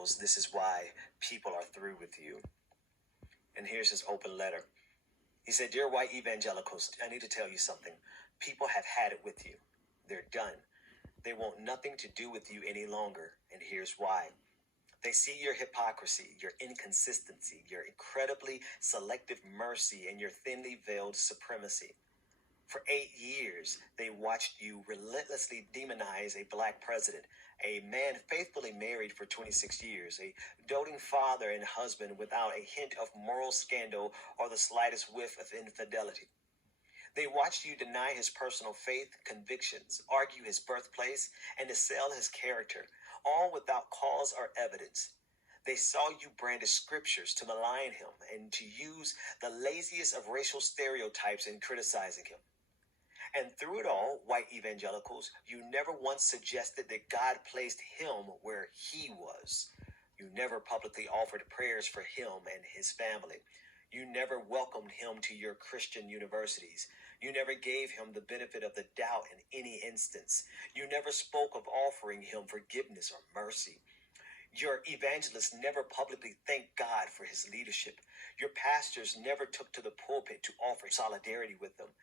Evangelicals, this is why people are through with you. And here's his open letter. He said, Dear white evangelicals, I need to tell you something. People have had it with you. They're done. They want nothing to do with you any longer. And here's why. They see your hypocrisy, your inconsistency, your incredibly selective mercy, and your thinly veiled supremacy. For 8 years, they watched you relentlessly demonize a black president, a man faithfully married for 26 years, a doting father and husband without a hint of moral scandal or the slightest whiff of infidelity. They watched you deny his personal faith, convictions, argue his birthplace, and assail his character, all without cause or evidence. They saw you brandish scriptures to malign him and to use the laziest of racial stereotypes in criticizing him. And through it all, white evangelicals, you never once suggested that God placed him where he was. You never publicly offered prayers for him and his family. You never welcomed him to your Christian universities. You never gave him the benefit of the doubt in any instance. You never spoke of offering him forgiveness or mercy. Your evangelists never publicly thanked God for his leadership. Your pastors never took to the pulpit to offer solidarity with them.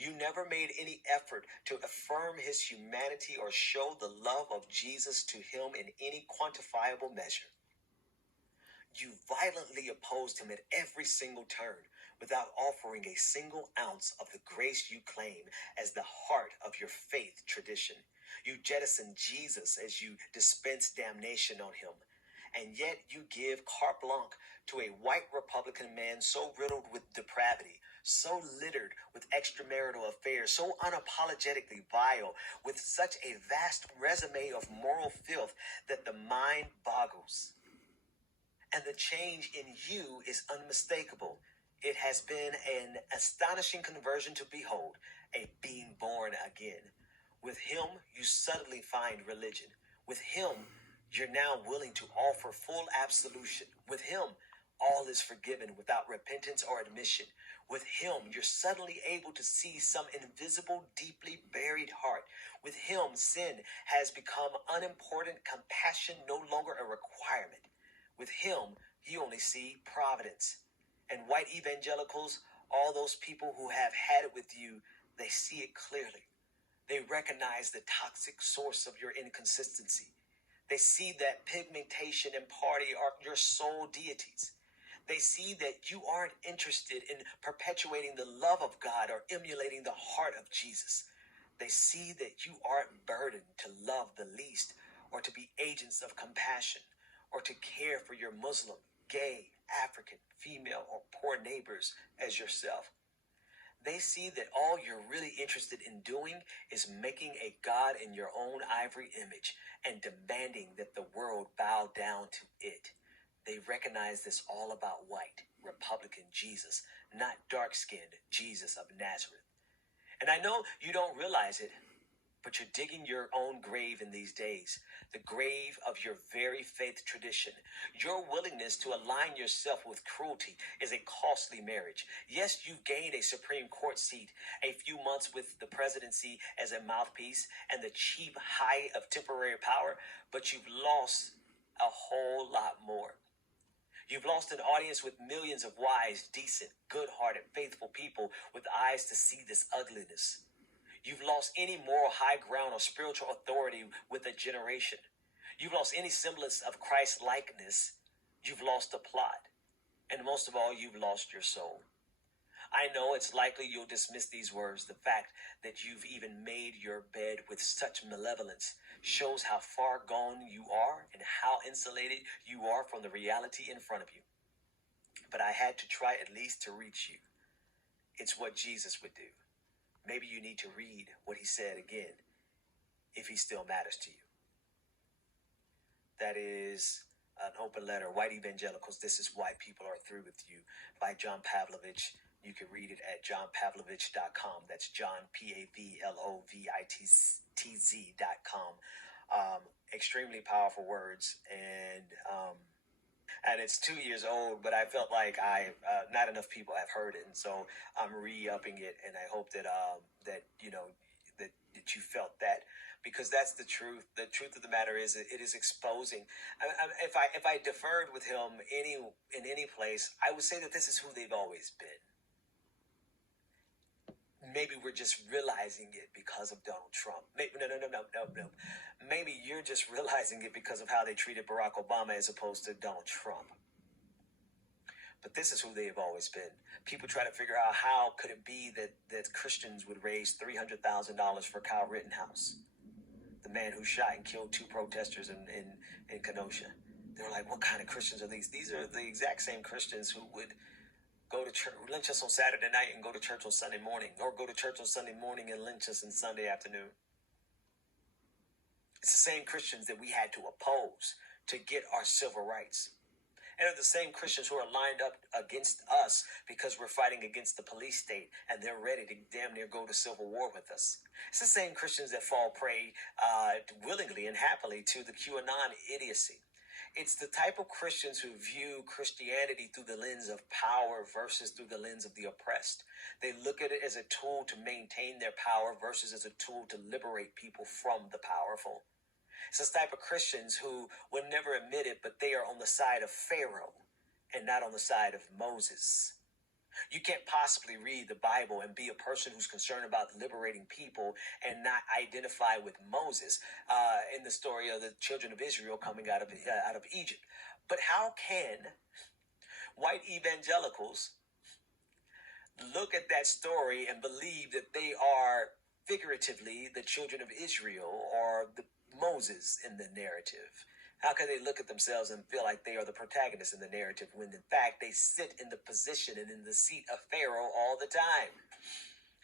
You never made any effort to affirm his humanity or show the love of Jesus to him in any quantifiable measure. You violently opposed him at every single turn without offering a single ounce of the grace you claim as the heart of your faith tradition. You jettisoned Jesus as you dispensed damnation on him. And yet you give carte blanche to a white Republican man so riddled with depravity, so littered with extramarital affairs, so unapologetically vile, with such a vast resume of moral filth that the mind boggles. And the change in you is unmistakable. It has been an astonishing conversion to behold, a being born again. With him, you suddenly find religion. With him, you're now willing to offer full absolution. With him, all is forgiven without repentance or admission. With him, you're suddenly able to see some invisible, deeply buried heart. With him, sin has become unimportant, compassion no longer a requirement. With him, you only see providence. And white evangelicals, all those people who have had it with you, they see it clearly. They recognize the toxic source of your inconsistency. They see that pigmentation and party are your sole deities. They see that you aren't interested in perpetuating the love of God or emulating the heart of Jesus. They see that you aren't burdened to love the least or to be agents of compassion or to care for your Muslim, gay, African, female, or poor neighbors as yourself. They see that all you're really interested in doing is making a God in your own ivory image and demanding that the world bow down to it. They recognize this all about white, Republican Jesus, not dark-skinned Jesus of Nazareth. And I know you don't realize it, but you're digging your own grave in these days, the grave of your very faith tradition. Your willingness to align yourself with cruelty is a costly marriage. Yes, you've gained a Supreme Court seat, a few months with the presidency as a mouthpiece, and the cheap high of temporary power, but you've lost a whole lot more. You've lost an audience with millions of wise, decent, good-hearted, faithful people with eyes to see this ugliness. You've lost any moral high ground or spiritual authority with a generation. You've lost any semblance of Christ-likeness. You've lost the plot. And most of all, you've lost your soul. I know it's likely you'll dismiss these words. The fact that you've even made your bed with such malevolence shows how far gone you are and how insulated you are from the reality in front of you. But I had to try at least to reach you. It's what Jesus would do. Maybe you need to read what he said again, if he still matters to you. That is an open letter. White Evangelicals, This Is Why People Are Through With You, by John Pavlovich. You can read it at johnpavlovich.com. That's John, Pavlovitz.com. Extremely powerful words. And it's 2 years old, but I felt like not enough people have heard it, and so I'm re-upping it, and I hope that that you felt that. because that's the truth. The truth of the matter is, it is exposing. If I deferred with him in any place, I would say that this is who they've always been. Maybe we're just realizing it because of Donald Trump. Maybe, no. Maybe you're just realizing it because of how they treated Barack Obama as opposed to Donald Trump. But this is who they have always been. People try to figure out how could it be that Christians would raise $300,000 for Kyle Rittenhouse, the man who shot and killed 2 protesters in Kenosha. They're like, what kind of Christians are these? These are the exact same Christians who would go to church, lynch us on Saturday night and go to church on Sunday morning, or go to church on Sunday morning and lynch us on Sunday afternoon. It's the same Christians that we had to oppose to get our civil rights. And they're the same Christians who are lined up against us because we're fighting against the police state, and they're ready to damn near go to civil war with us. It's the same Christians that fall prey willingly and happily to the QAnon idiocy. It's the type of Christians who view Christianity through the lens of power versus through the lens of the oppressed. They look at it as a tool to maintain their power versus as a tool to liberate people from the powerful. It's this type of Christians who would never admit it, but they are on the side of Pharaoh and not on the side of Moses. You can't possibly read the Bible and be a person who's concerned about liberating people and not identify with Moses in the story of the children of Israel coming out of Egypt. But how can white evangelicals look at that story and believe that they are figuratively the children of Israel or the Moses in the narrative? How can they look at themselves and feel like they are the protagonists in the narrative when in fact they sit in the position and in the seat of Pharaoh all the time?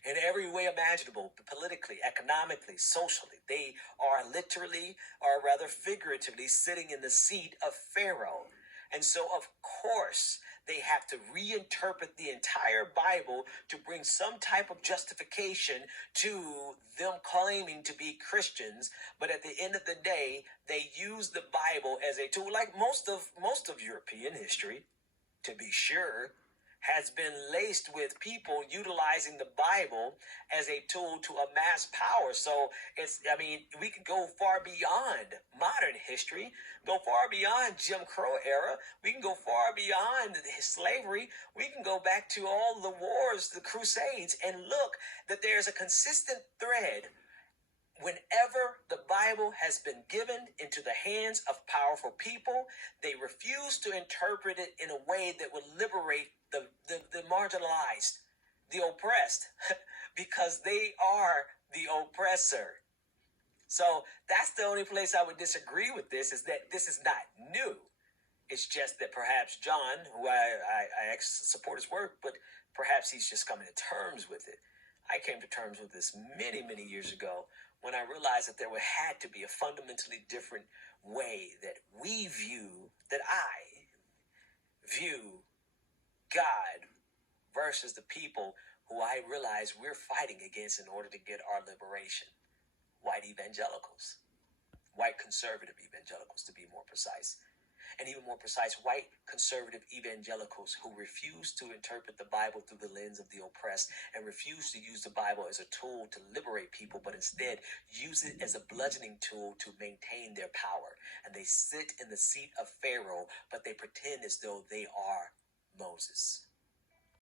In every way imaginable, politically, economically, socially, they are literally, or rather figuratively, sitting in the seat of Pharaoh. And so, of course, they have to reinterpret the entire Bible to bring some type of justification to them claiming to be Christians. But at the end of the day, they use the Bible as a tool, like most of European history, to be sure, has been laced with people utilizing the Bible as a tool to amass power. So we can go far beyond modern history, go far beyond Jim Crow era. We can go far beyond slavery. We can go back to all the wars, the Crusades, and look that there's a consistent thread. Whenever the Bible has been given into the hands of powerful people, they refuse to interpret it in a way that would liberate the marginalized, the oppressed, because they are the oppressor. So that's the only place I would disagree with this, is that this is not new. It's just that perhaps John, who I support his work, but perhaps he's just coming to terms with it. I came to terms with this many, many years ago when I realized that there had to be a fundamentally different way that I view God versus the people who I realize we're fighting against in order to get our liberation. White evangelicals, white conservative evangelicals to be more precise. And even more precise, white conservative evangelicals who refuse to interpret the Bible through the lens of the oppressed and refuse to use the Bible as a tool to liberate people, but instead use it as a bludgeoning tool to maintain their power. And they sit in the seat of Pharaoh, but they pretend as though they are Moses.